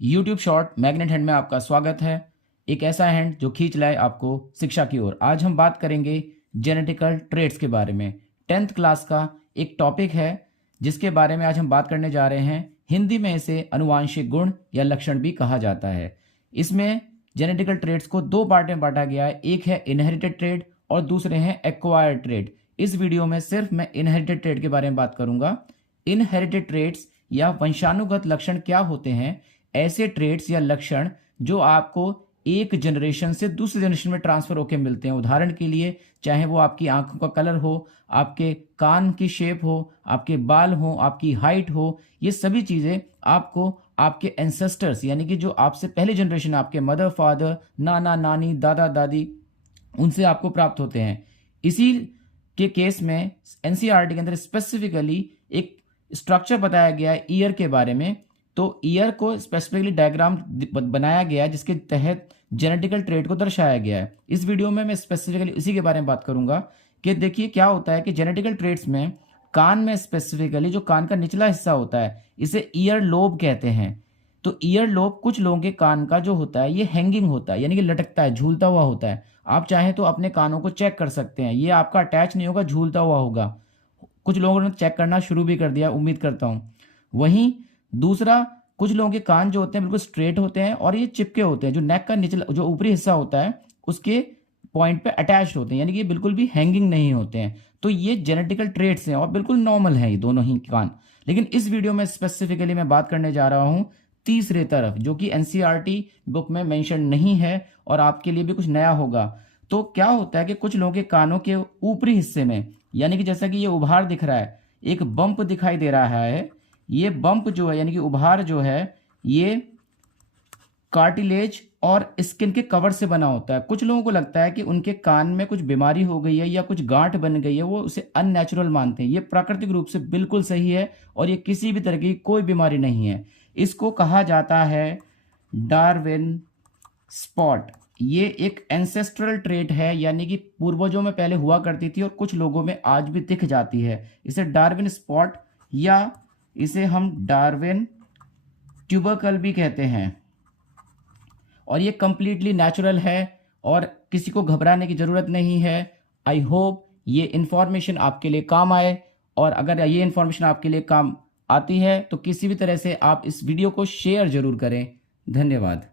YouTube short magnet hand में आपका स्वागत है। एक ऐसा हैंड जो खींच लाए आपको शिक्षा की ओर। आज हम बात करेंगे जेनेटिकल ट्रेड्स के बारे में। 10th क्लास का एक टॉपिक है जिसके बारे में आज हम बात करने जा रहे हैं। हिंदी में इसे अनुवांशिक गुण या लक्षण भी कहा जाता है। इसमें जेनेटिकल ट्रेड्स को दो पार्ट में बांटा गया है, एक है इनहेरिटेड ट्रेड और दूसरे हैं एक्वायर्ड ट्रेड। इस वीडियो में सिर्फ मैं इनहेरिटेड ट्रेड के बारे में बात करूंगा। इनहेरिटेड ट्रेड्स या वंशानुगत लक्षण क्या होते हैं? ऐसे ट्रेड्स या लक्षण जो आपको एक जनरेशन से दूसरे जनरेशन में ट्रांसफर होकर मिलते हैं। उदाहरण के लिए चाहे वो आपकी आंखों का कलर हो, आपके कान की शेप हो, आपके बाल हो, आपकी हाइट हो, ये सभी चीजें आपको आपके एंसेस्टर्स यानी कि जो आपसे पहले जनरेशन, आपके मदर फादर, नाना नानी, दादा दादी, उनसे आपको प्राप्त होते हैं। इसी के केस में एनसीईआरटी के अंदर स्पेसिफिकली एक स्ट्रक्चर बताया गया है ईयर के बारे में। तो ईयर को स्पेसिफिकली डायग्राम बनाया गया है जिसके तहत जेनेटिकल ट्रेड को दर्शाया गया है। इस वीडियो में मैं स्पेसिफिकली इसी के बारे में बात करूंगा कि देखिए क्या होता है कि जेनेटिकल ट्रेड्स में कान में स्पेसिफिकली जो कान का निचला हिस्सा होता है इसे ईयर लोब कहते हैं। तो ईयर लोब कुछ लोगों के कान का जो होता है ये हैंगिंग होता है, यानी कि लटकता है, झूलता हुआ होता है। आप चाहें तो अपने कानों को चेक कर सकते हैं, ये आपका अटैच नहीं होगा, झूलता हुआ होगा। कुछ लोगों ने चेक करना शुरू भी कर दिया, उम्मीद करता हूं। वहीं दूसरा, कुछ लोगों के कान जो होते हैं बिल्कुल स्ट्रेट होते हैं और ये चिपके होते हैं, जो नेक का निचला जो ऊपरी हिस्सा होता है उसके पॉइंट पे अटैच होते हैं, यानी कि ये बिल्कुल भी हैंगिंग नहीं होते हैं। तो ये जेनेटिकल ट्रेट्स हैं और बिल्कुल नॉर्मल हैं ये दोनों ही कान। लेकिन इस वीडियो में स्पेसिफिकली मैं बात करने जा रहा हूं तीसरे तरफ, जो कि एनसीईआरटी बुक में मेंशन नहीं है और आपके लिए भी कुछ नया होगा। तो क्या होता है कि कुछ लोगों के कानों के ऊपरी हिस्से में, यानी कि जैसा कि ये उभार दिख रहा है, एक बम्प दिखाई दे रहा है। ये बम्प जो है यानी कि उभार जो है ये कार्टिलेज और स्किन के कवर से बना होता है। कुछ लोगों को लगता है कि उनके कान में कुछ बीमारी हो गई है या कुछ गांठ बन गई है, वो उसे अननेचुरल मानते हैं। ये प्राकृतिक रूप से बिल्कुल सही है और ये किसी भी तरह की कोई बीमारी नहीं है। इसको कहा जाता है डार्विन स्पॉट। ये एक एंसेस्ट्रल ट्रेट है, यानी कि पूर्वजों में पहले हुआ करती थी और कुछ लोगों में आज भी दिख जाती है। इसे डार्विन स्पॉट या इसे हम डार्विन ट्यूबरकल भी कहते हैं। और ये कंप्लीटली नेचुरल है और किसी को घबराने की जरूरत नहीं है। आई होप ये इंफॉर्मेशन आपके लिए काम आए, और अगर ये इंफॉर्मेशन आपके लिए काम आती है तो किसी भी तरह से आप इस वीडियो को शेयर जरूर करें। धन्यवाद।